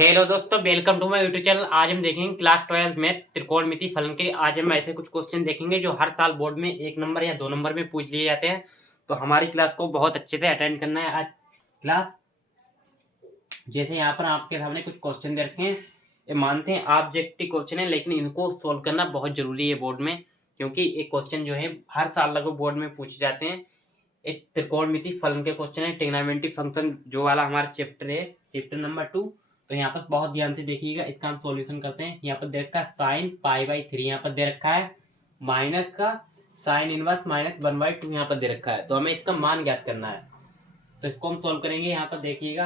Hello दोस्तों, welcome to my YouTube channel. आज हम देखेंगे क्लास 12 में त्रिकोणमिति फलन के। आज हम ऐसे कुछ क्वेश्चन देखेंगे जो हर साल बोर्ड में 1 नंबर या 2 नंबर में पूछ लिए जाते हैं। तो हमारी क्लास को बहुत अच्छे से अटेंड करना है। आज क्लास जैसे यहाँ पर आपके सामने कुछ क्वेश्चन दे रखे हैं। ये मानते हैं ऑब्जेक्टिव क्वेश्चन है, लेकिन इनको सोल्व करना बहुत जरूरी है बोर्ड में, क्योंकि ये क्वेश्चन जो है हर साल लगभग बोर्ड में पूछे जाते हैं। एक त्रिकोणमिति फलन के क्वेश्चन है, ट्रिग्नोमेट्री फंक्शन जो वाला हमारा चैप्टर है, चैप्टर नंबर 2। तो यहाँ पर बहुत ध्यान से देखिएगा, इसका हम सॉल्यूशन करते हैं। यहाँ पर दे रखा है साइन पाई/3, यहाँ पर दे रखा है माइनस का साइन इनवर्स -1/2 यहाँ पर दे रखा है। तो हमें इसका मान ज्ञात करना है, तो इसको हम सॉल्व करेंगे। यहाँ पर देखिएगा,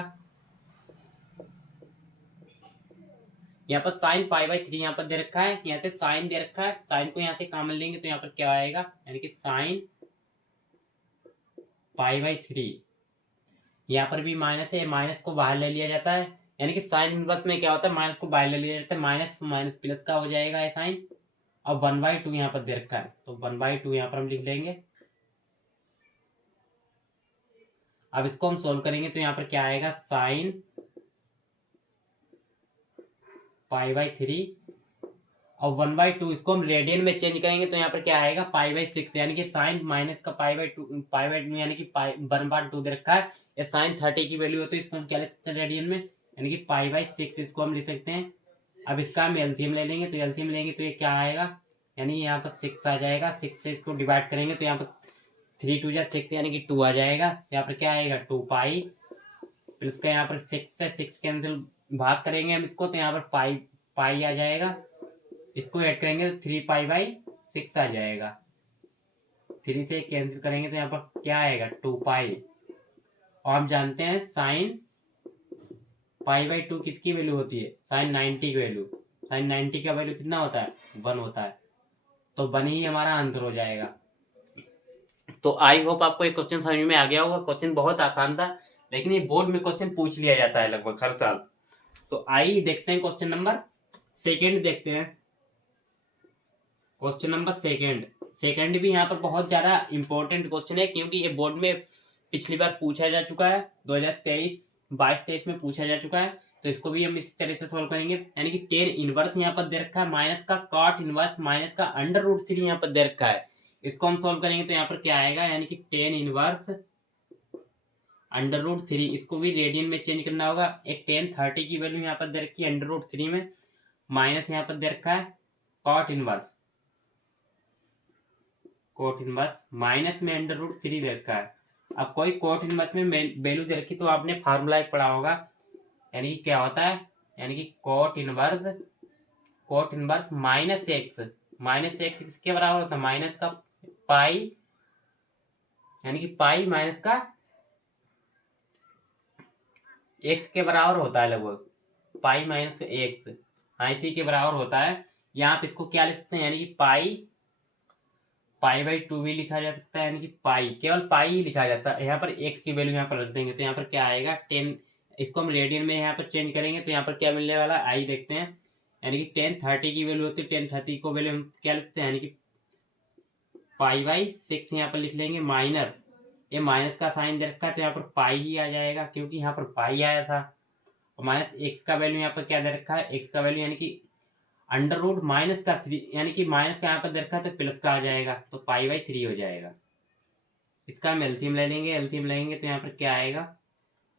यहाँ पर साइन पाई/3 यहाँ पर दे रखा है, यहाँ से साइन दे रखा है, साइन को यहाँ से कॉमन लेंगे तो यहाँ पर क्या आएगा, यानी कि साइन पाई/3। यहाँ पर भी माइनस है, माइनस को बाहर ले लिया जाता है, यानी कि साइन इनवर्स में क्या होता है, माइनस को बाहर ले लिया जाता है, माइनस माइनस प्लस का हो जाएगा ये साइन। अब 1/2 यहाँ पर दे रखा है, तो 1/2 यहाँ पर हम लिख लेंगे। अब इसको हम सोल्व करेंगे तो यहाँ पर क्या आएगा, साइन पाई/3 और 1/2 इसको हम रेडियन में चेंज करेंगे तो यहाँ पर क्या आएगा, पाई/6, यानी कि साइन माइनस का पाई/2 यानी कि 1/2 दे रखा है। ये साइन 30 की वैल्यू होती है, इसको हम क्या लिख सकते हैं रेडियन में, यानी कि पाई/6 इसको हम लिख सकते हैं। अब इसका हम एलसीएम ले लेंगे, तो एलसीएम लेंगे तो ये क्या आएगा, यानी यहाँ पर 6 आ जाएगा। 6 से इसको डिवाइड करेंगे तो यहाँ पर 3 2 जा 6 यानी कि 2 आ जाएगा। यहाँ पर क्या आएगा, 2 पाई प्लस का यहाँ पर 6 से 6 कैंसिल, भाग करेंगे हम इसको तो यहाँ पर पाई पाई आ जाएगा। इसको ऐड करेंगे तो 3 पाई/6 आ जाएगा। 3 से कैंसिल करेंगे तो यहाँ पर क्या आएगा, 2 पाई। और हम जानते हैं साइन पाई/2 किसकी वैल्यू होती है, साइन 90 की वैल्यू। साइन 90 का वैल्यू कितना होता है, 1 होता है। तो 1 ही हमारा आंसर हो जाएगा। तो आई होप आपको ये क्वेश्चन समझ में आ गया होगा। क्वेश्चन बहुत आसान था, लेकिन ये बोर्ड में क्वेश्चन पूछ लिया जाता है लगभग हर साल। तो आइए देखते हैं क्वेश्चन नंबर सेकेंड देखते हैं। क्वेश्चन नंबर सेकेंड भी यहाँ पर बहुत ज़्यादा इंपॉर्टेंट क्वेश्चन है, क्योंकि ये बोर्ड में पिछली बार पूछा जा चुका है, 2022-23 में पूछा जा चुका है। तो इसको भी हम इस तरह से सॉल्व करेंगे, यानी कि टेन इनवर्स यहाँ पर दे रखा है, माइनस का कॉट इनवर्स माइनस का √3 यहाँ पर दे रखा है। इसको हम सॉल्व करेंगे तो यहाँ पर क्या आएगा, यानी कि टेन इनवर्स √3। इसको भी रेडियन में चेंज करना होगा। एक टेन 30 की वैल्यू यहाँ पर दे रखी है √3 में, माइनस यहाँ पर दे रखा है कॉट इनवर्स माइनस में √3 दे रखा है। अब कोई कोट इनवर्स में वैल्यू दे रखी तो आपने फार्मूला एक पढ़ा होगा, यानी कि क्या होता है, यानी कि कोट इनवर्स -x किसके बराबर होता है, माइनस का पाई, यानी कि पाई माइनस का x के बराबर होता है, लगभग पाई माइनस x, इसी के बराबर होता है। यहाँ पे इसको क्या लिख सकते हैं, यानी कि पाई/2 भी लिखा जा सकता है, यानी कि पाई, केवल पाई ही लिखा जाता है। यहाँ पर x की वैल्यू यहाँ पर रख देंगे तो यहाँ पर क्या आएगा, 10। इसको हम रेडियन में यहाँ पर चेंज करेंगे तो यहाँ पर क्या मिलने वाला, आई देखते हैं, यानी कि 10 30 की वैल्यू होती है, 10 30 को वैल्यू हम क्या लिखते हैं, यानी कि पाई/6 यहाँ पर लिख लेंगे, माइनस ये माइनस का साइन दे रखा है तो यहाँ पर पाई ही आ जाएगा, क्योंकि यहाँ पर पाई आया था। और माइनस एक्स का वैल्यू यहाँ पर क्या दे रखा है, एक्स का वैल्यू यानी कि √-3, यानी कि माइनस का यहाँ पर दे रखा है तो प्लस का आ जाएगा, तो पाई/3 हो जाएगा। इसका हम एलसीएम ले लेंगे, एलसीएम लेंगे तो यहाँ पर क्या आएगा,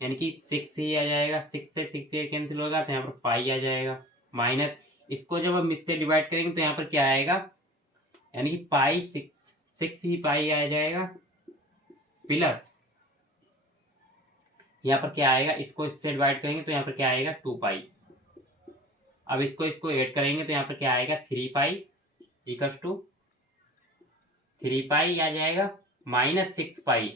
यानी कि 6 ही आ जाएगा। 6 से 6 कैंसिल होगा तो यहाँ पर पाई आ जाएगा, माइनस इसको जब हम इससे डिवाइड करेंगे तो यहाँ पर क्या आएगा, यानी कि पाई/6 ही पाई आ जाएगा, प्लस यहाँ पर क्या आएगा, इसको इससे डिवाइड करेंगे तो यहाँ पर क्या आएगा, 2 पाई। अब इसको ऐड करेंगे तो यहाँ पर क्या आएगा, 3 पाई इक्वल्स टू 3 पाई आ जाएगा, -6 पाई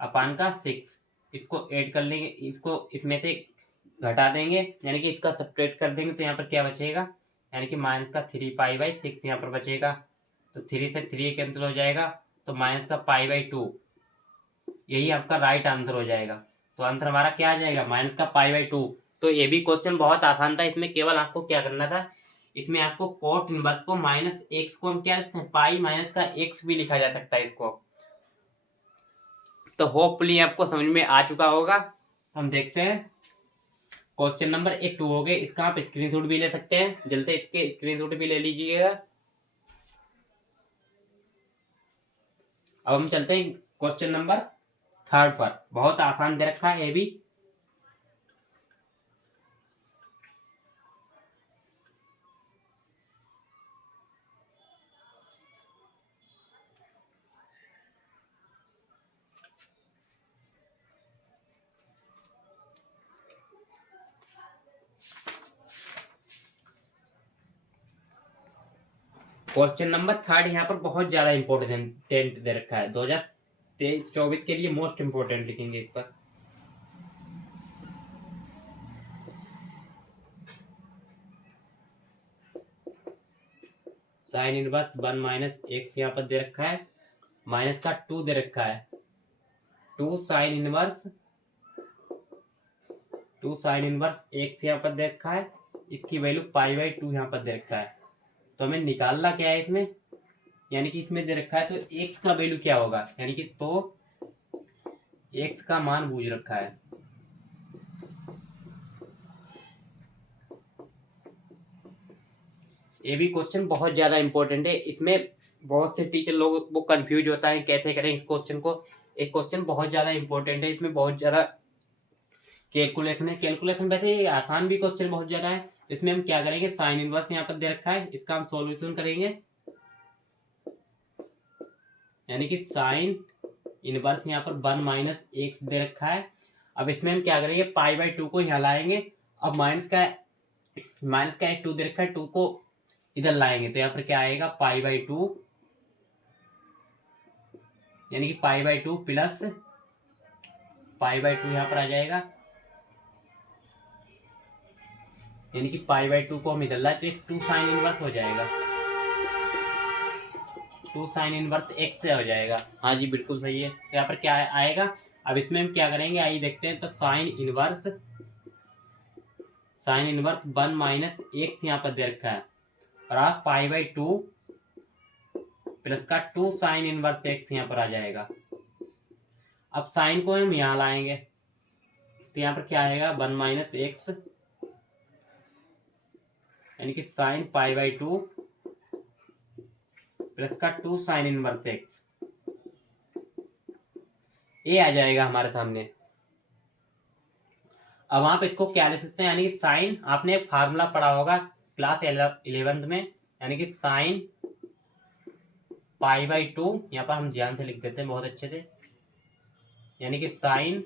अपान का 6। इसको ऐड कर लेंगे, इसको इसमें से घटा देंगे, यानी कि इसका सब्ट्रैक्ट कर देंगे तो यहाँ पर क्या बचेगा, यानी कि माइनस का 3 पाई/6 यहाँ पर बचेगा। तो 3 से 3 कैंसिल हो जाएगा, तो माइनस का पाई/2, यही आपका राइट आंसर हो जाएगा। तो आंसर हमारा क्या आ जाएगा, माइनस का पाई/2। तो ये भी क्वेश्चन बहुत आसान था। इसमें केवल आपको क्या करना था, इसमें आपको कोट इनवर्स को -x को हम क्या लिखते हैं, पाई माइनस का x भी लिखा जा सकता है इसको। तो होपफुली आपको समझ में आ चुका होगा। हम देखते हैं क्वेश्चन नंबर 2 हो गए। इसका आप स्क्रीनशॉट भी ले सकते हैं, जल्द से इसके स्क्रीनशॉट भी ले लीजिएगा। अब हम चलते हैं क्वेश्चन नंबर 3 पर। बहुत आसान दे रखा है ये भी। क्वेश्चन नंबर 3 यहाँ पर बहुत ज्यादा इंपॉर्टेंट दे रखा है। 2023-24 के लिए मोस्ट इंपोर्टेंट लिखेंगे इस पर। साइन इनवर्स 1 माइनस एक्स यहाँ पर दे रखा है, माइनस का 2 दे रखा है। 2 साइन इनवर्स एक्स यहाँ पर दे रखा है, इसकी वैल्यू पाई/2 यहाँ पर दे रखा है। तो हमें निकालना क्या है इसमें, यानी कि इसमें दे रखा है तो एक्स का वैल्यू क्या होगा, यानी कि तो एक्स का मान पूछ रखा है। ये भी क्वेश्चन बहुत ज्यादा इंपॉर्टेंट है। इसमें बहुत से टीचर लोग वो कंफ्यूज होता है कैसे करें इस क्वेश्चन को। एक क्वेश्चन बहुत ज्यादा इंपॉर्टेंट है, इसमें बहुत ज्यादा कैलकुलेशन है। कैलकुलेशन वैसे आसान भी क्वेश्चन बहुत ज्यादा है। इसमें हम क्या करेंगे, साइन इनवर्स यहाँ पर दे रखा है, इसका हम सॉल्यूशन करेंगे। यानी कि साइन इनवर्स यहाँ पर 1 माइनस एक्स दे रखा है। अब इसमें हम क्या करेंगे, पाई/2 को यहाँ लाएंगे। अब माइनस का एक 2 दे रखा है, 2 को इधर लाएंगे तो यहाँ पर क्या आएगा, पाई/2, यानी कि पाई/2 प्लस पाई/2 यहाँ पर आ जाएगा। यानी कि पाई/2 को हम इधर लाए तो 2 साइन इनवर्स हो जाएगा, 2 साइन इनवर्स एक्स से हो जाएगा। हाँ जी बिल्कुल सही है। तो यहाँ पर क्या आएगा, अब इसमें हम क्या करेंगे, आइए देखते हैं। तो साइन इनवर्स 1 माइनस एक्स यहाँ पर दे रखा है, और आप पाई/2 प्लस का 2 साइन इनवर्स एक्स यहाँ पर आ जाएगा। अब साइन को हम यहाँ लाएंगे तो यहाँ पर क्या आएगा, 1 माइनस एक्स, यानी कि साइन पाई/2 प्लस का 2 साइन इनवर्स एक्स, ये आ जाएगा हमारे सामने। अब आप इसको क्या ले सकते हैं, यानी कि साइन, आपने फार्मूला पढ़ा होगा क्लास 11th में, यानी कि साइन पाई/2, यहाँ पर हम ध्यान से लिख देते हैं बहुत अच्छे से, यानी कि साइन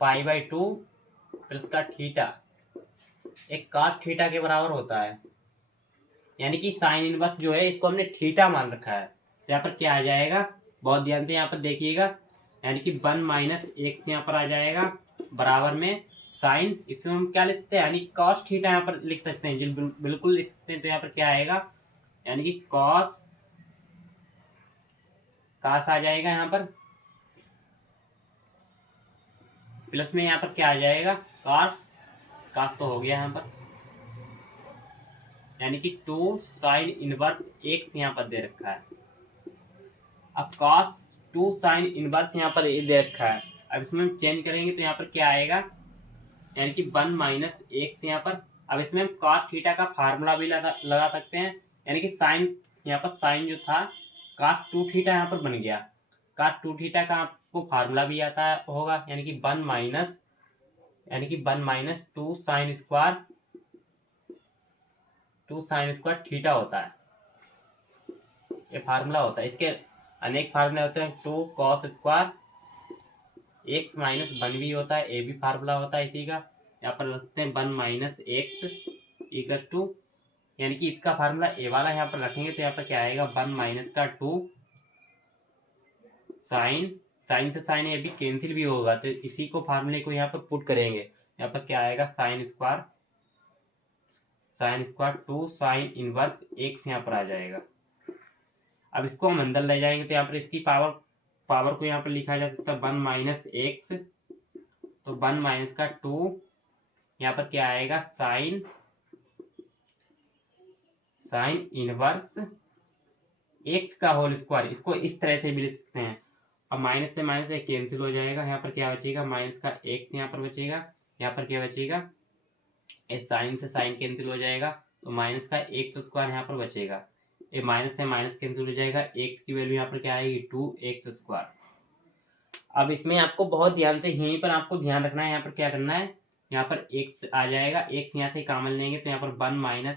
पाई/2 प्लस का थीटा एक cos थीटा के बराबर होता है। यानी कि साइन इनवर्स जो है इसको हमने थीटा मान रखा है। तो यहाँ पर क्या आ जाएगा, बहुत ध्यान से यहाँ पर देखिएगा, यानी कि 1 माइनस एक्स यहाँ पर आ जाएगा बराबर में साइन, इसमें हम क्या लिख सकते हैं, यानी cos थीटा यहाँ पर लिख सकते हैं, बिल्कुल लिख सकते हैं। तो यहाँ पर क्या आएगा, यानी कि cos आ जाएगा यहाँ पर, प्लस में यहाँ पर क्या आ जाएगा, cos तो हो गया यहाँ पर, यानी कि 2 साइन इनवर्स एक्स यहाँ पर दे रखा है। अब cos 2 साइन इनवर्स यहाँ पर दे रखा है। अब इसमें हम चेंज करेंगे तो यहाँ पर क्या आएगा, यानी कि 1 माइनस एक्स यहाँ पर। अब इसमें हम cos थीटा का फार्मूला भी लगा सकते हैं, यानी कि साइन, यहाँ पर साइन जो था cos 2 थीटा यहाँ पर बन गया। cos 2 थीटा का आपको फार्मूला भी आता होगा, यानी कि 1 माइनस 2 साइन स्क्वायर थीटा होता है। ये फार्मूला होता है। इसके अनेक फार्मूले होते हैं, 2 cos स्क्वायर एक्स माइनस 1 भी होता है, ये भी फार्मूला होता है इसी का। यहाँ पर रखते हैं 1 माइनस एक्स इक्वल टू, यानी कि इसका फार्मूला ए वाला यहाँ पर रखेंगे तो यहाँ पर क्या आएगा, 1 माइनस का 2 साइन से साइन ये भी कैंसिल भी होगा, तो इसी को फार्मूले को यहाँ पर पुट करेंगे। यहाँ पर क्या आएगा, sine square 2 sine inverse x यहाँ पर आ जाएगा। अब इसको हम अंदर ले जाएंगे तो यहाँ पर इसकी पावर को यहाँ पर लिखा जा सकता है 1 माइनस एक्स, तो 1 माइनस का 2, यहाँ पर क्या आएगा, साइन इनवर्स एक्स का होल स्क्वायर। इसको इस तरह से भी लिख सकते हैं। अब माइनस से माइनस एक कैंसिल हो जाएगा, यहाँ पर क्या बचेगा, माइनस का एक्स यहाँ पर बचेगा, यहाँ पर क्या बचेगा, इस साइन से साइन कैंसिल हो जाएगा, तो माइनस का एक्स स्क्वायर यहाँ पर बचेगा। ये माइनस से माइनस कैंसिल हो जाएगा, एक्स की वैल्यू यहाँ पर क्या आएगी 2x स्क्वायर। अब इसमें आपको बहुत ध्यान से, यहीं पर आपको ध्यान रखना है, यहाँ पर क्या करना है, यहाँ पर x आ जाएगा, x यहाँ से कॉमन लेंगे तो यहाँ पर 1 माइनस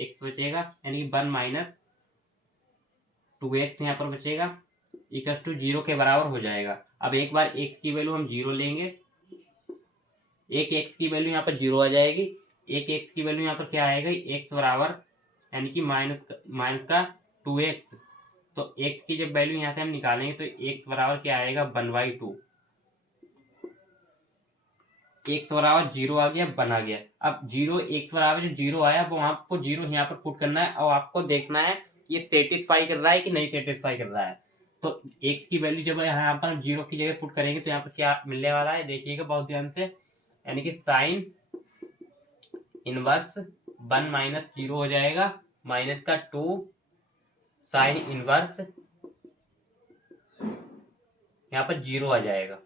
x बचेगा, यानी कि 1 माइनस 2x यहाँ पर बचेगा, इक्वल्स टू 0 के बराबर हो जाएगा। अब एक बार x की वैल्यू हम 0 लेंगे, एक x की वैल्यू यहाँ पर 0 आ जाएगी, एक x की वैल्यू यहाँ पर क्या आएगा, x बराबर यानी कि माइनस का 2x। तो x की जब वैल्यू यहाँ से हम निकालेंगे तो x बराबर क्या आएगा 1/2, x बराबर 0 आ गया, 1 आ गया। अब 0 x बराबर जो 0 आया वो आपको 0 यहाँ पर पुट करना है और आपको देखना है ये सेटिस्फाई कर रहा है कि नहीं सेटिस्फाई कर रहा है। तो x की वैल्यू जब यहाँ पर 0 की जगह पुट करेंगे तो यहाँ पर क्या मिलने वाला है, देखिएगा बहुत ध्यान से, यानी कि साइन इनवर्स 1 माइनस 0 हो जाएगा, माइनस का 2 साइन इनवर्स यहाँ पर 0 आ जाएगा।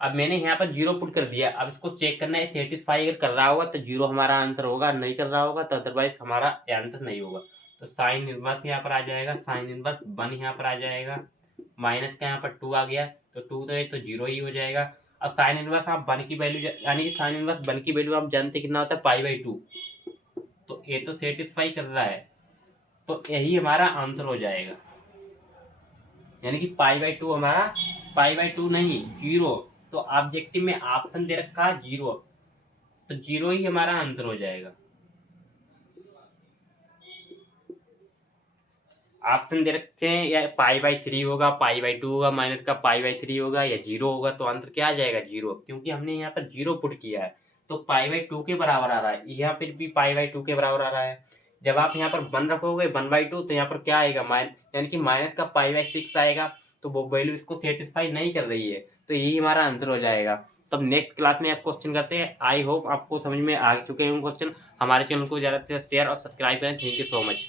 अब मैंने यहाँ पर 0 पुट कर दिया, अब इसको चेक करना है सेटिस्फाई अगर कर रहा होगा तो 0 हमारा आंसर होगा, नहीं कर रहा होगा तो अदरवाइज हमारा आंसर नहीं होगा। तो साइन इनवर्स यहाँ पर आ जाएगा, साइन इनवर्स 1 यहाँ पर आ जाएगा, माइनस का यहाँ पर 2 आ गया, तो 2 तो 0 ही हो जाएगा। अब साइन इनवर्स आप 1 की वैल्यू, यानी कि साइन इनवर्स 1 की वैल्यू आप जानते कितना होता है π/2, तो ये तो सेटिस्फाई कर रहा है, तो यही हमारा आंसर हो जाएगा, यानी कि π/2 हमारा π/2 नहीं 0, तो ऑब्जेक्टिव में ऑप्शन दे रखा है 0, तो 0 ही हमारा आंसर हो जाएगा। ऑप्शन दे रखे हैं या π/3 होगा, π/2 होगा, माइनस का π/3 होगा या 0 होगा, तो आंसर क्या आ जाएगा 0, क्योंकि हमने यहाँ पर 0 पुट किया है तो π/2 के बराबर आ रहा है, यहाँ पर भी π/2 के बराबर आ रहा है। जब आप यहाँ पर 1 रखोगे 1/2 तो यहाँ पर क्या आएगा यानी कि माइनस का π/6 आएगा, तो वो वैल्यू इसको सेटिस्फाई नहीं कर रही है, तो यही हमारा आंसर हो जाएगा। तब नेक्स्ट क्लास में आप क्वेश्चन करते हैं। आई होप आपको समझ में आ चुके हैं क्वेश्चन। हमारे चैनल को ज़्यादा से ज़्यादा शेयर और सब्सक्राइब करें। Thank you so much.